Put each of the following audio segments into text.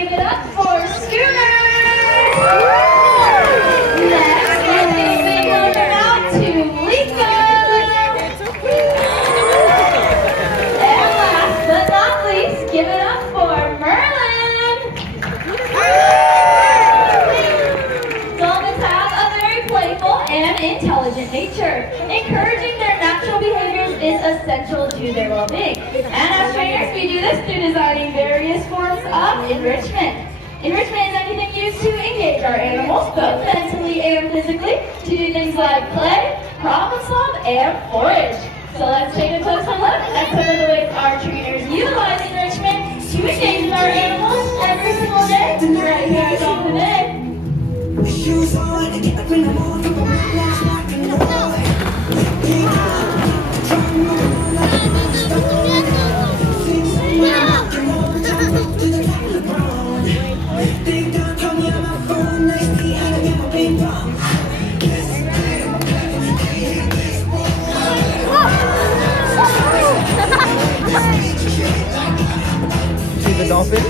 give it up for Scooter! Next, let's give a big welcome out to Lisa! And last but not least, give it up for Merlin! Dolphins have a very playful and intelligent nature. Encouraging their natural behaviors is essential to their well-being. And as trainers, we do this through designing various forms of enrichment. Enrichment is anything used to engage our animals, both mentally and physically, to do things like play, problem solve, and forage. So let's take a closer look at some of the ways our trainers utilize enrichment to engage with our animals every single day, right here at Dolphin Day. Shoes on, get up in the morning, but my last night in the morning. See the dolphin?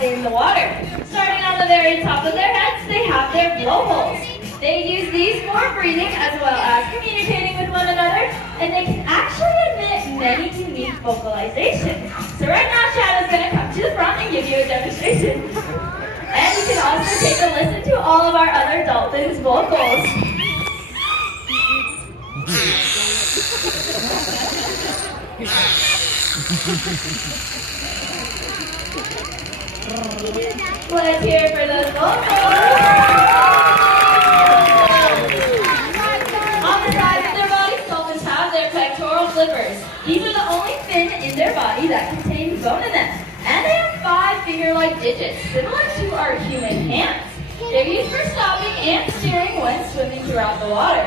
In the water. Starting on the very top of their heads, they have their blowholes. They use these for breathing as well as communicating with one another, and they can actually emit many unique vocalizations. So right now, Shadow's going to come to the front and give you a demonstration. And you can also take a listen to all of our other dolphins' vocals. Let's hear it for those vocals. On the sides of their bodies, dolphins have their pectoral flippers. These are the only fin in their body that contains bone in them. And they have 5 finger-like digits, similar to our human hands. They're used for stopping and steering when swimming throughout the water.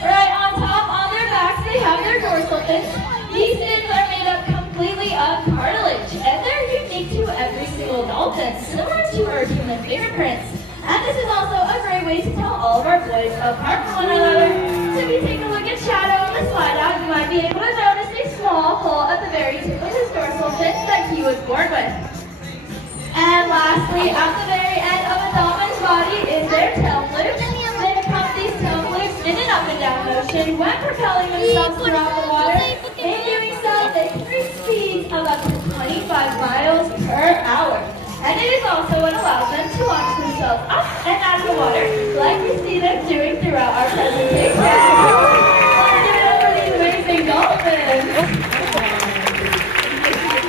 Right on top, on their backs, they have their dorsal dolphins. These fins are made up completely of cartilage, and they're unique to every single dolphin, similar to our human fingerprints. And this is also a great way to tell all of our boys apart from one another. So if you take a look at Shadow on the slide out, you might be able to notice a small hole at the very tip of his dorsal fin that he was born with. And lastly, at the very end of a dolphin's body is their tail flukes. They pump these tail flukes in an up and down motion when propelling themselves throughout the water. In doing so, they can reach speeds of up to 25 miles per hour. And it is also what allows them to launch themselves up and out of the water, like we see them doing throughout our presentation. Let's give it up for these amazing dolphins.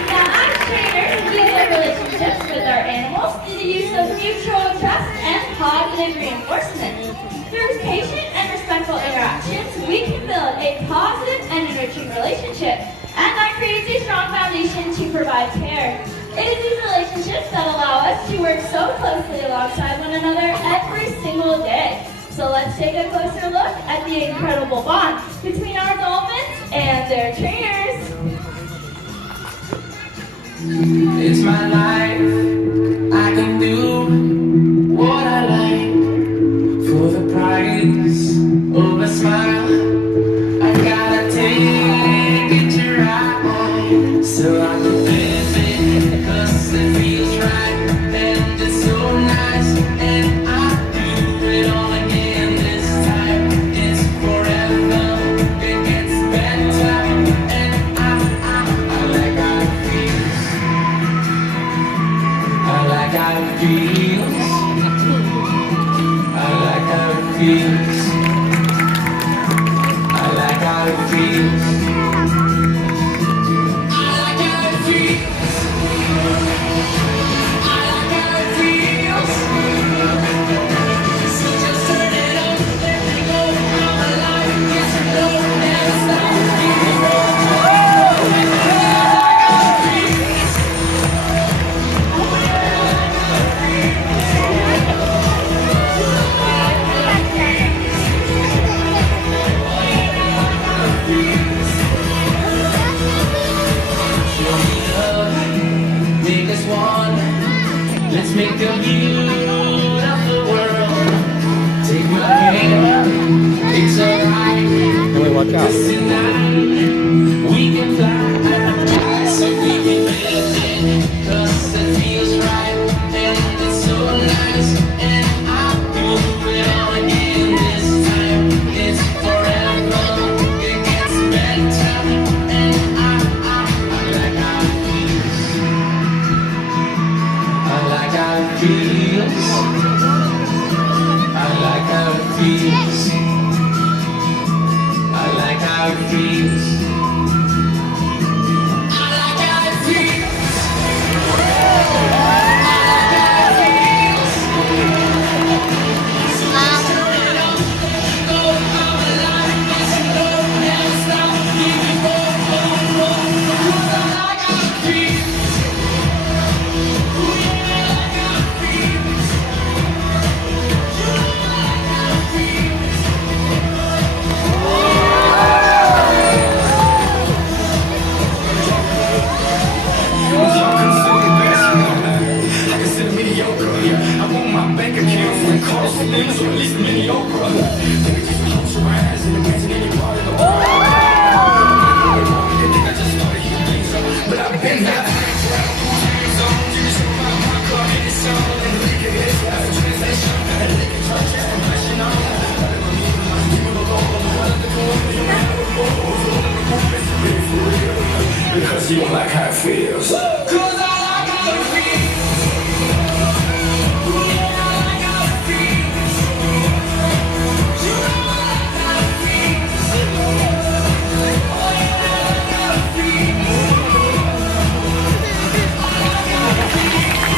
Now, as trainers, we build relationships with our animals through the use of mutual trust and positive reinforcement. Through patient and respectful interactions, we can build a positive and enriching relationship, and that creates a strong foundation to provide care. It is these relationships that allow us to work so closely alongside one another every single day. So let's take a closer look at the incredible bond between our dolphins and their trainers. It's my life, I can do what I like for the price of a smile. I gotta take it to ride so I can live it, 'cause it feels right and it's so nice, and I do it all again this time. It's forever, it gets better, and I like how it feels. I like how it feels. I like how it feels. I like how it feels. I like how it feels. I like how it feels. So just turn it up, let me go. I'm alive, yes or no, never stop. Keep it rolling. I like how it feels. Make us one. Let's make a beautiful world. Take my hand, it's alright. Emily, watch out. 'Cause tonight we can fly, so we can live it. 'Cause it feels right and it's so nice, and I'll do it all again this time. It's forever, it gets better, and I like how it feels. I like how it feels. I like how it feels. I like how it feels. I like how it feels. I like how it feels. So just turn it up, go, I'm alive, yes you know, never stop, keep it rolling, 'cause I like how it feels. Ooh yeah, I like how it feels. You know I like how it feels. Y'all consider the best, I consider mediocre, yeah. I want my bank account when it costs a little, so at least mediocre. Think I just close your eyes and imagine any part of the world. They think I just started heating things up, but I've been there. Time zones, you can show my car in the song, and the leak of this, that's a translation. And they can touch it and flash it on. Because you don't like how it feels. 'Cause I like how it feels. Ooh, yeah, I like how it feels. You know I like how it feels. Oh, yeah, I like how it feels. I like how it feels.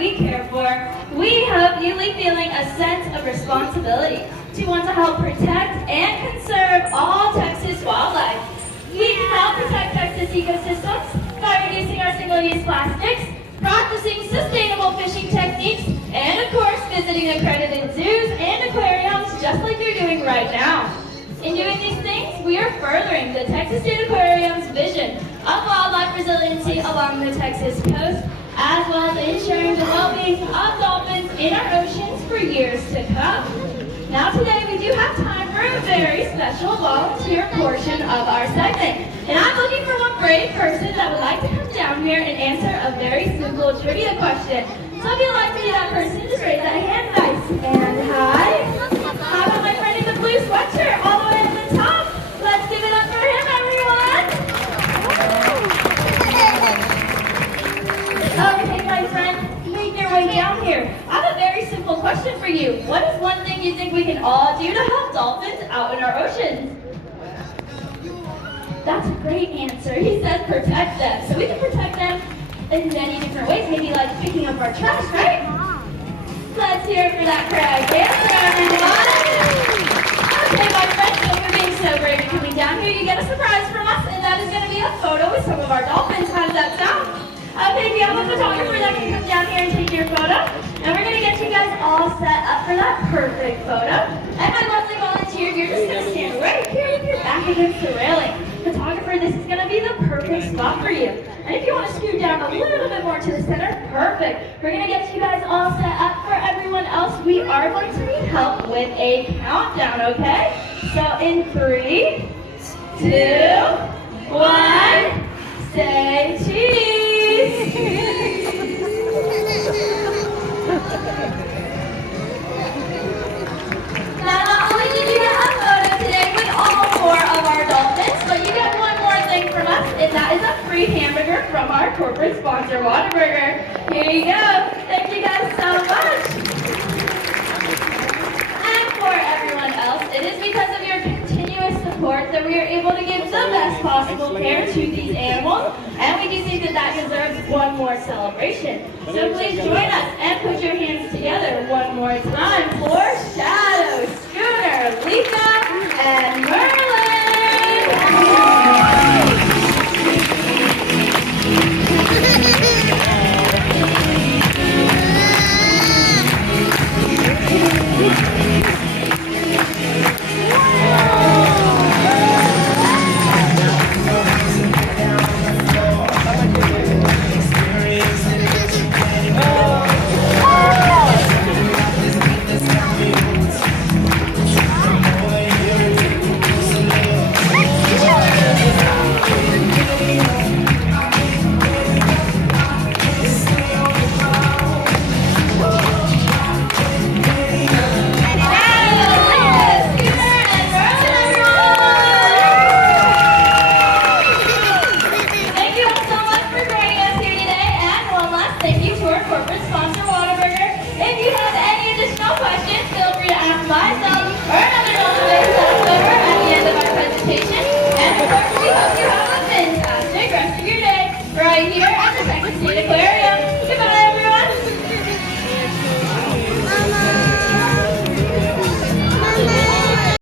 we care for, we hope you leave feeling a sense of responsibility to want to help protect and conserve all Texas wildlife. We can help protect Texas ecosystems by reducing our single-use plastics, practicing sustainable fishing techniques, and of course visiting accredited zoos and aquariums just like you're doing right now. In doing these things, we are furthering the Texas State Aquarium's vision of wildlife resiliency along the Texas coast, as well as ensuring the well-being of dolphins in our oceans for years to come. Now today we do have time for a very special volunteer portion of our segment. And I'm looking for one brave person that would like to come down here and answer a very simple trivia question. So if you'd like to be that person, just raise that hand nice and high. How about my friend in the blue sweatshirt all the way at the top? Let's give it up for him, everyone. Okay, my friend, make your way down here. I have a very simple question for you. What is one thing you think we can all do to help dolphins out in our oceans? That's a great answer. He says protect them. So we can protect them in many different ways, maybe like picking up our trash, right? Let's hear it for that correct answer, everyone. Okay, my friends, so for being so brave and coming down here, you get a surprise from us, and that is going to be a photo with some of our dolphins. How does that sound? Okay, we have a photographer that can come down here and take your photo. And we're going to get you guys all set up for that perfect photo. And my lovely volunteers, you're just going to stand right here with your back against the railing. Photographer, this is going to be the perfect spot for you. And if you want to scoot down a little bit more to the center, perfect. We're going to get you guys all set up. For everyone else, we are going to need help with a countdown, okay? So in 3, 2, 1, say cheese. Now, not only did you get a photo today with all 4 of our dolphins, but you get one more thing from us, and that is a free hamburger from our corporate sponsor, Whataburger. Here you go. Thank you guys so much. And for everyone else, it is because of your continuous support that we are able to give the best possible care to these animals, and we do think that that deserves one more celebration. So please join us and put your hands together one more time for Shadow, Schooner, Lisa, and Merlin.